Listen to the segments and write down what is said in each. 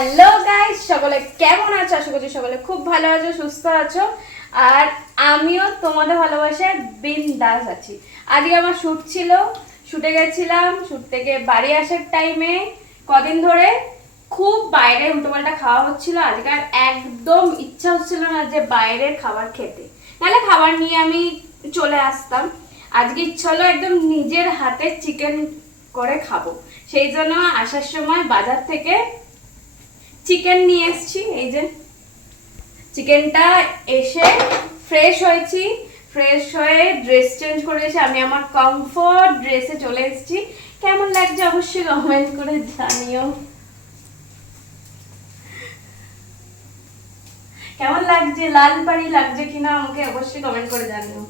Hello guys, সকলে কেমন আছো? আশা করছি সকলে খুব ভালো আছো, সুস্থ আছো। আর আমিও তোমাদের ভালোবাসায় বিন্দাস আছি। আজকে আমার শ্যুট ছিল, শ্যুটে গেছিলাম। শ্যুট থেকে বাড়ি আসার টাইমে কদিন ধরে খুব বাইরে উল্টোপাল্টা খাওয়া হচ্ছিল। আজকে আর একদম ইচ্ছা হচ্ছিল না যে বাইরের খাবার খেতে, নাহলে খাবার নিয়ে আমি চলে আসতাম। আজকে ইচ্ছা হলো একদম নিজের হাতে চিকেন করে খাবো। সেই জন্য আসার সময় বাজার থেকে চিকেন নিয়ে এসেছি। এই যে চিকেনটা এসে ফ্রেশ হয়েছি, ফ্রেশ হয়ে ড্রেস চেঞ্জ করে এসে আমি আমার কমফোর্ট ড্রেসে চলে এসেছি। কেমন লাগছে অবশ্যই কমেন্ট করে জানিও। কেমন লাগছে, লাল পাড়ি লাগছে কিনা আমাকে অবশ্যই কমেন্ট করে জানিও।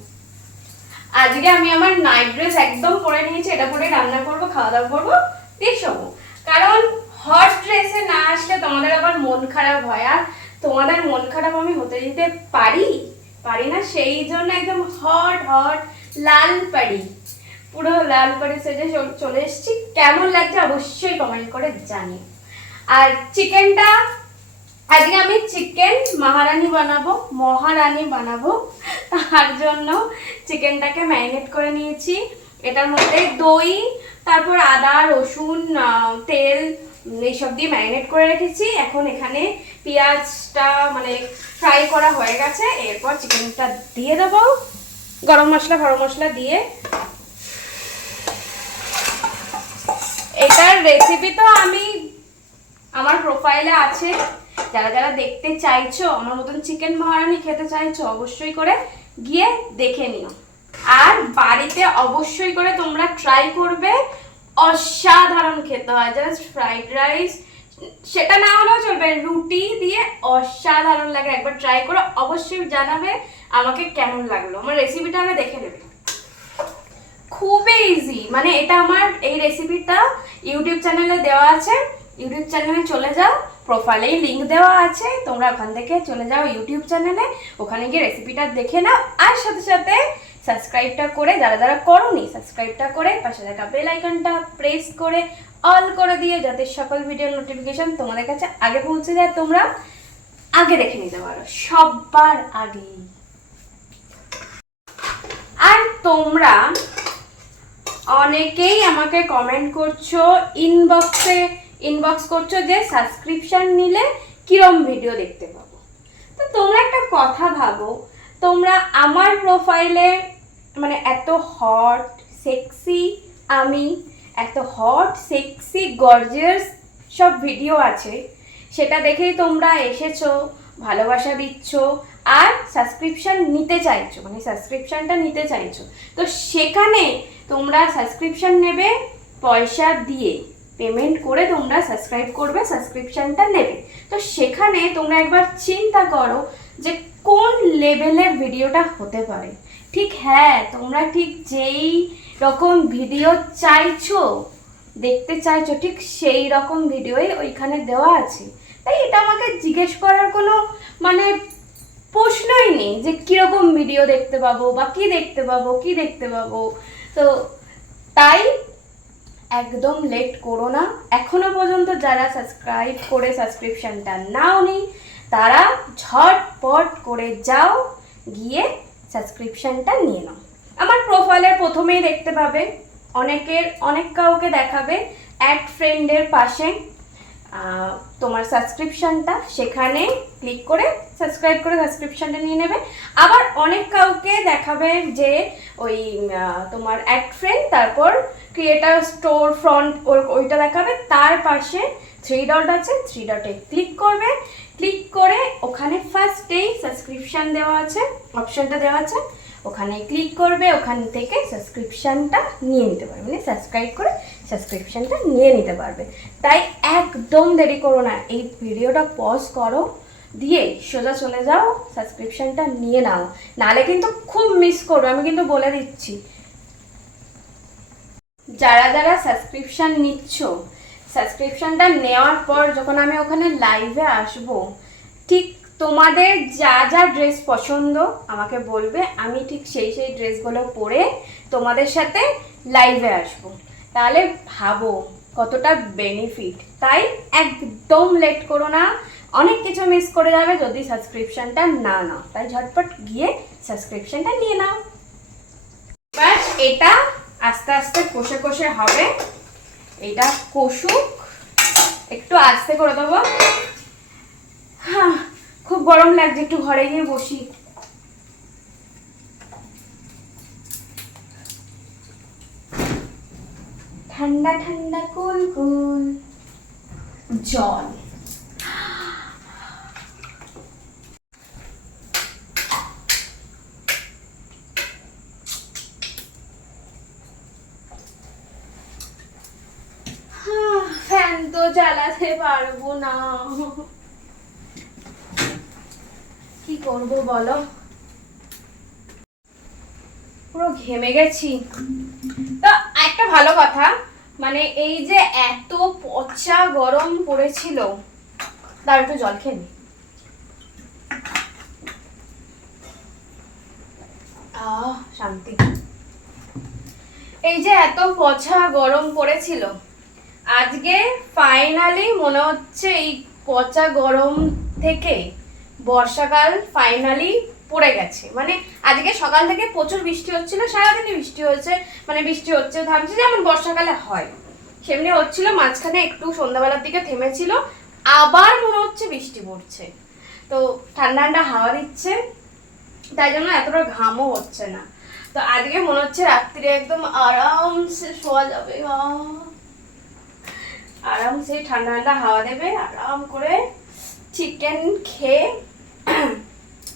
আজকে আমি আমার নাইট ড্রেস একদম পরে নিয়েছি, এটা পরে রান্না করবো, খাওয়া দাওয়া করবো, দিয়ে শোবো। কারণ হট ড্রেসে না আসলে তোমাদের আবার মন খারাপ হয়, আর তোমাদের মন খারাপ আমি হতে দিতে পারি না। সেই জন্য একদম হট হট লাল পাড়ি, পুরো লাল পাড়ি সেজে চলে এসেছি। কেমন লাগছে অবশ্যই কমেন্ট করে জানিও। আর চিকেনটা আজকে আমি চিকেন মহারানি বানাবো। তার জন্য চিকেনটাকে ম্যারিনেট করে নিয়েছি। এটার মধ্যে দই, তারপর আদা, রসুন, তেল এইসব দিয়ে ম্যারিনেট করে রেখেছি। এখন এখানে পেঁয়াজটা মানে ফ্রাই করা হয়ে গেছে। এরপর চিকেনটা দিয়ে দেবো, গরম মশলা দিয়ে। এটার রেসিপি তো আমি আমার প্রোফাইলে আছে, যারা যারা দেখতে চাইছো, আমার মতন চিকেন মহারানি খেতে চাইছো, অবশ্যই করে গিয়ে দেখে নিও। আর বাড়িতে অবশ্যই করে তোমরা ট্রাই করবে, অসাধারণ খেতে হয়। জাস্ট ফ্রাইড রাইস সেটা না হলেও চলবে, রুটি দিয়ে অসাধারণ লাগে। একবার ট্রাই করো, অবশ্যই জানাবে আমাকে কেমন লাগলো। আমার রেসিপিটা আগে দেখে নেবে, খুবই ইজি। মানে এটা আমার এই রেসিপিটা ইউটিউব চ্যানেলে দেওয়া আছে, ইউটিউব চ্যানেলে চলে যাও, প্রোফাইলেই লিঙ্ক দেওয়া আছে, তোমরা ওখান থেকে চলে যাও ইউটিউব চ্যানেলে, ওখানে গিয়ে রেসিপিটা দেখে নাও। আর সাথে সাথে সাবস্ক্রাইবটা করে, যারা যারা করোনি সাবস্ক্রাইবটা করে পাশে থাকা বেল আইকনটা প্রেস করে অল করে দিয়ে, যাতে সকল ভিডিওর নোটিফিকেশন তোমাদের কাছে আগে পৌঁছে যায়, তোমরা আগে দেখে নিতে পারো, সবার আগেই। আর তোমরা অনেকেই আমাকে কমেন্ট করছো, ইনবক্স করছো যে সাবস্ক্রিপশন নিলে কিরম ভিডিও দেখতে পাবো। তো তোমরা একটা কথা ভাবো, তোমরা আমার প্রোফাইলে মানে এত হট সেক্সি, আমি এত হট সেক্সি গর্জিয়াস সব ভিডিও আছে, সেটা দেখেই তোমরা এসেছো, ভালোবাসা দিচ্ছ, আর সাবস্ক্রিপশন নিতে চাইছো, মানে সাবস্ক্রিপশনটা নিতে চাইছো। তো সেখানে তোমরা সাবস্ক্রিপশন নেবে পয়সা দিয়ে, পেমেন্ট করে তোমরা সাবস্ক্রাইব করবে, সাবস্ক্রিপশনটা নেবে। তো সেখানে তোমরা একবার চিন্তা করো যে কোন লেভেলের ভিডিওটা হতে পারে। ঠিক হ্যাঁ, তোমরা ঠিক যেই রকম ভিডিও চাইছো, দেখতে চাইছো, ঠিক সেই রকম ভিডিওই ওইখানে দেওয়া আছে। তাই এটা আমাকে জিজ্ঞেস করার কোনো মানে প্রশ্নই নেই যে কীরকম ভিডিও দেখতে পাবো বা কি দেখতে পাবো। তো তাই একদম লেট করো না। এখনো পর্যন্ত যারা সাবস্ক্রাইব করে সাবস্ক্রিপশনটা নাওনি, তারা ঝটপট করে যাও, গিয়ে সাবস্ক্রিপশনটা নিয়ে নাও। আমার প্রোফাইলের প্রথমেই দেখতে পাবে, অনেক কাউকে দেখাবে অ্যাড ফ্রেন্ডের পাশে তোমার সাবস্ক্রিপশনটা, সেখানে ক্লিক করে সাবস্ক্রাইব করে সাবস্ক্রিপশনটা নিয়ে নেবে। আবার অনেক কাউকে দেখাবে যে ওই তোমার অ্যাড ফ্রেন্ড, তারপর ক্রিয়েটার স্টোর ফ্রন্ট, ওইটা দেখাবে, তার পাশে 3 ডট আছে, 3 ডটে ক্লিক করবে। ক্লিক করে ওখানে ফার্স্টেই সাবস্ক্রিপশন দেওয়া আছে, অপশনটা দেওয়া আছে, ওখানে ক্লিক করবে। ওখান থেকে সাবস্ক্রিপশনটা নিয়ে নিতে পারবে, মানে সাবস্ক্রাইব করে সাবস্ক্রিপশনটা নিয়ে নিতে পারবে। তাই একদম দেরি করো না, এই ভিডিওটা পজ করো, দিয়ে সোজা চলে যাও, সাবস্ক্রিপশনটা নিয়ে নাও, নাহলে কিন্তু খুব মিস করবে, আমি কিন্তু বলে দিচ্ছি। যারা যারা সাবস্ক্রিপশন নিচ্ছ, সাবস্ক্রিপশনটা নেওয়ার পর যখন আমি ওখানে লাইভে আসবো, ঠিক তোমাদের যা যা ড্রেস পছন্দ আমাকে বলবে, আমি ঠিক সেই ড্রেসগুলো পরে তোমাদের সাথে লাইভে আসবো। তাহলে ভাবো কতটা বেনিফিট। তাই একদম লেট করো না, অনেক কিছু মিস করে যাবে যদি সাবস্ক্রিপশনটা না নাও। তাই ঝটপট গিয়ে সাবস্ক্রিপশনটা নিয়ে নাও। বাস এটা আস্তে আস্তে কষে কষে হবে, এটা কষুক, একটু আস্তে করে দেবো। হ্যাঁ, খুব গরম লাগছে, একটু ঘরে গিয়ে বসি। ঠান্ডা ঠান্ডা কুল কুল জল। ফ্যান তো চালাতে পারবো না, কি করবো বলো, পুরো ঘেমে গেছি। তো একটা ভালো কথা, মানে এই যে এত পচা গরম পড়েছিল, তার একটু জল খেয়ে নি। শান্তি। এই যে এত পচা গরম পড়েছিল, আজকে ফাইনালি মনে হচ্ছে এই পচা গরম থেকে বর্ষাকাল ফাইনালি পড়ে গেছে। মানে আজকে সকাল থেকে প্রচুর বৃষ্টি হচ্ছিল, সারাদিনই বৃষ্টি হয়েছে, মানে বৃষ্টি হচ্ছে ভাবছি যেমন বর্ষাকালে হয় সেমনি হচ্ছিল। মাঝখানে একটু সন্ধ্যাবেলার দিকে থেমেছিল, আবার মনে হচ্ছে বৃষ্টি পড়ছে। তো ঠান্ডা ঠান্ডা হাওয়া দিচ্ছে, তাই জন্য এতটা ঘামও হচ্ছে না। তো আজকে মনে হচ্ছে রাত্রিরে একদম আরামসে শোয়া যাবে, আরামসে ঠান্ডা ঠান্ডা হাওয়া দেবে, আরাম করে চিকেন খেয়ে।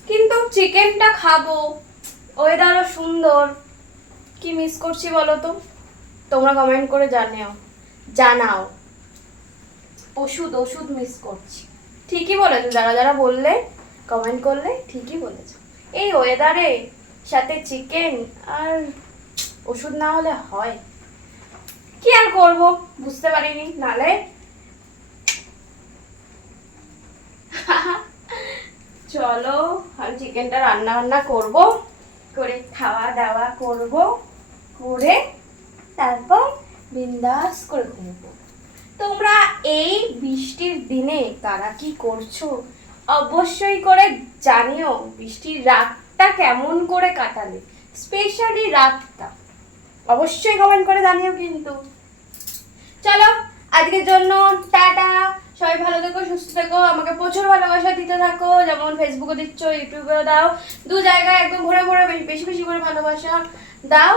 কিন্তু চিকেনটা খাবো, ওয়েদারও সুন্দর, কি মিস করছি বলো তো? তোমরা কমেন্ট করে জানাও। ওষুধ মিস করছি। ঠিকই বলেছো, যারা যারা বললে, কমেন্ট করলে, ঠিকই বলেছো। এই ওয়েদারে সাথে চিকেন আর ওষুধ না হলে হয়? কি আর করবো, বুঝতে পারিনি, নালে চলো আমি চিকেনটা রান্না করব, করে খাওয়া দাওয়া করব, করে তারপর বিন্দাস করে ঘুমবো। তোমরা এই বৃষ্টির দিনে কারা কি করছো অবশ্যই করে জানিও। বৃষ্টির রাতটা কেমন করে কাটালে, স্পেশালি রাতটা অবশ্যই কমেন্ট করে জানিও কিন্তু। চলো আজকের জন্য টাটা, সবাই ভালো থেকো, সুস্থ থেকো, আমাকে প্রচুর ভালোবাসা দিতে থাকো, যেমন ফেসবুকে দিচ্ছ, ইউটিউবেও দাও, দু জায়গায় একদম ঘুরে ঘুরে বেশি বেশি করে ভালোবাসা দাও।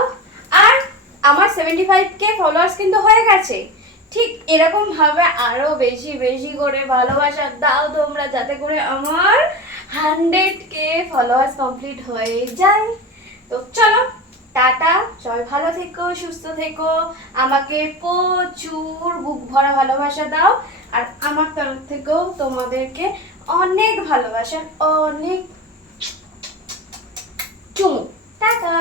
আর আমার 75K ফলোয়ার্স কিন্তু হয়ে গেছে, ঠিক এরকম ভাবে আরো বেশি বেশি করে ভালোবাসা দাও তোমরা, যাতে করে আমার 100K ফলোয়ার্স কমপ্লিট হয়ে যায়। তো চলো টাটা, সবাই ভালো থেকো, সুস্থ থেকো, আমাকে প্রচুর বুক ভরা ভালোবাসা দাও। আর আমার তরফ থেকেও তোমাদেরকে অনেক ভালোবাসা, অনেক চুমু। টাটা।